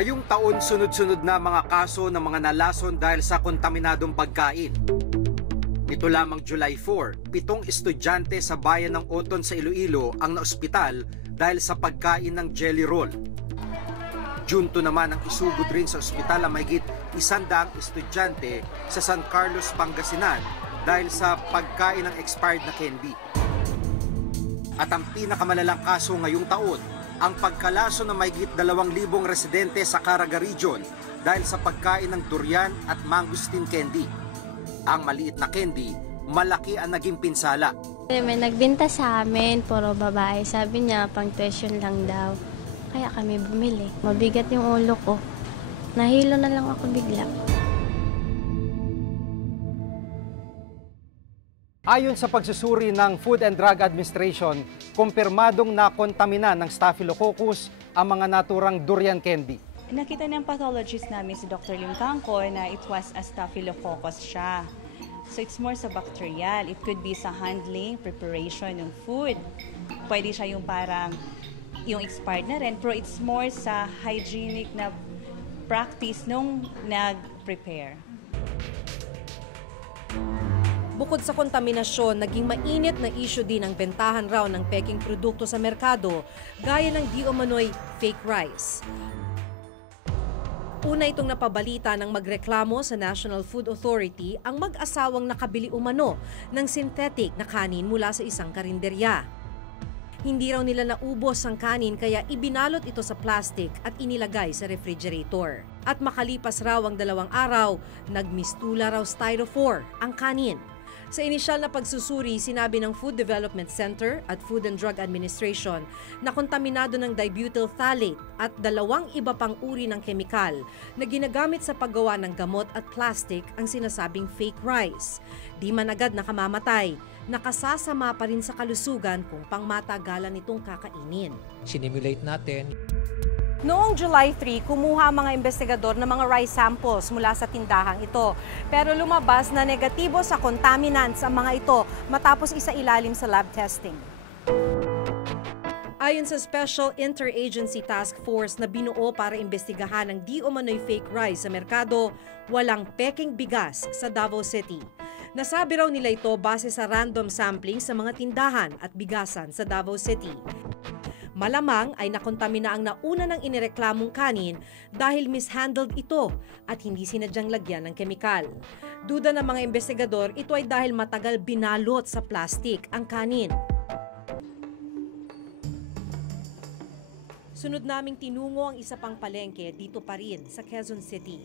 Ngayong taon, sunod-sunod na mga kaso ng mga nalason dahil sa kontaminadong pagkain. Nito lamang July 4, 7 estudyante sa bayan ng Oton sa Iloilo ang naospital dahil sa pagkain ng jelly roll. June 2 naman ang isugod rin sa ospital ang mahigit 100 estudyante sa San Carlos, Pangasinan dahil sa pagkain ng expired na candy. At ang pinakamalalang kaso ngayong taon, ang pagkalaso ng mahigit 2,000 residente sa Caraga Region dahil sa pagkain ng durian at mangosteen candy. Ang maliit na candy, malaki ang naging pinsala. May nagbenta sa amin, puro babae. Sabi niya, pang tuition lang daw. Kaya kami bumili. Mabigat yung ulo ko. Nahilo na lang ako bigla. Ayon sa pagsusuri ng Food and Drug Administration, kumpirmadong nakontamina ng Staphylococcus ang mga naturang durian candy. Nakita ng pathologist namin si Dr. Lim Cangco na it was a Staphylococcus siya. So it's more sa bacterial. It could be sa handling, preparation ng food. Pwede siya yung parang yung expired na rin, pero it's more sa hygienic na practice nung nag-prepare. Bukod sa kontaminasyon, naging mainit na issue din ang bentahan raw ng peking produkto sa merkado, gaya ng di umano'y fake rice. Una itong napabalita ng magreklamo sa National Food Authority ang mag-asawang nakabili umano ng synthetic na kanin mula sa isang karinderya. Hindi raw nila naubos ang kanin kaya ibinalot ito sa plastic at inilagay sa refrigerator. At makalipas raw ang 2 araw, nagmistula raw styrofoam ang kanin. Sa inisyal na pagsusuri, sinabi ng Food Development Center at Food and Drug Administration na kontaminado ng dibutyl phthalate at 2 iba pang uri ng kemikal na ginagamit sa paggawa ng gamot at plastic ang sinasabing fake rice. Di man agad nakamamatay, nakasasama pa rin sa kalusugan kung pangmatagalan itong kakainin. Sinimulate natin. Noong July 3, kumuha ang mga investigador ng mga rice samples mula sa tindahang ito. Pero lumabas na negatibo sa contaminants ang mga ito matapos isailalim sa lab testing. Ayon sa Special Interagency Task Force na binuo para imbestigahan ang di umano'y fake rice sa merkado, walang peking bigas sa Davao City. Nasabi raw nila ito base sa random sampling sa mga tindahan at bigasan sa Davao City. Malamang ay nakontamina ang nauna ng inireklamong kanin dahil mishandled ito at hindi sinadyang lagyan ng kemikal. Duda ng mga investigador, ito ay dahil matagal binalot sa plastik ang kanin. Sunod naming tinungo ang isa pang palengke dito pa rin sa Quezon City.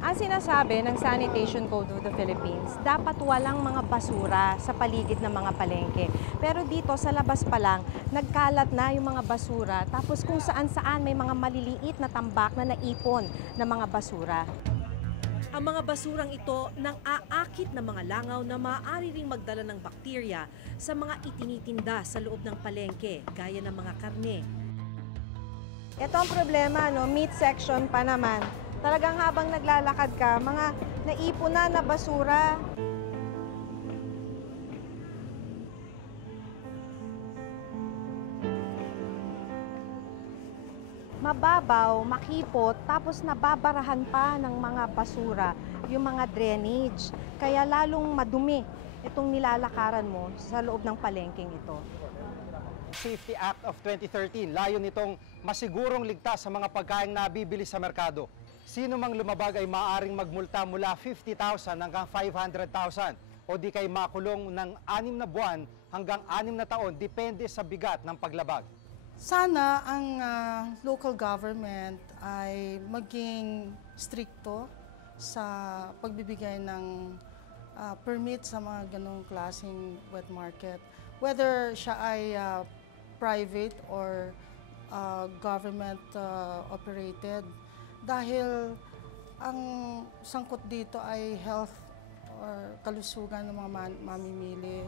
Ang sinasabi ng Sanitation Code of the Philippines, dapat walang mga basura sa paligid ng mga palengke. Pero dito sa labas pa lang, nagkalat na yung mga basura. Tapos kung saan-saan may mga maliliit na tambak na naipon na mga basura. Ang mga basurang ito nang aakit na mga langaw na maaari ring magdala ng bakterya sa mga itinitinda sa loob ng palengke, gaya ng mga karne. Ito ang problema, no? Meat section pa naman. Talagang habang naglalakad ka, mga naipunan na basura. Mababaw, makipot, tapos nababarahan pa ng mga basura, yung mga drainage. Kaya lalong madumi itong nilalakaran mo sa loob ng palengkeng ito. Safety Act of 2013, layo nitong masigurong ligtas sa mga pagkain na bibili sa merkado. Sino mang lumabag ay maaaring magmulta mula 50,000 hanggang 500,000 o di kay makulong ng 6 na buwan hanggang 6 na taon, depende sa bigat ng paglabag. Sana ang local government ay maging stricto sa pagbibigay ng permit sa mga ganong klaseng wet market. Whether siya ay private or government operated. Dahil ang sangkot dito ay health or kalusugan ng mga mamimili.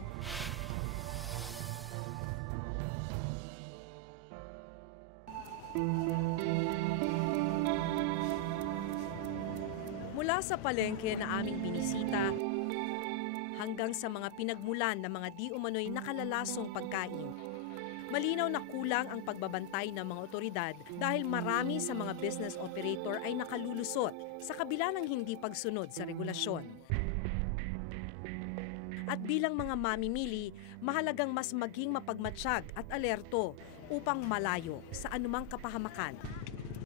Mula sa palengke na aming binisita, hanggang sa mga pinagmulan ng mga di umano'y nakalalasong pagkain. Malinaw na kulang ang pagbabantay ng mga otoridad dahil marami sa mga business operator ay nakalulusot sa kabila ng hindi pagsunod sa regulasyon. At bilang mga mamimili, mahalagang mas maging mapagmatsyag at alerto upang malayo sa anumang kapahamakan.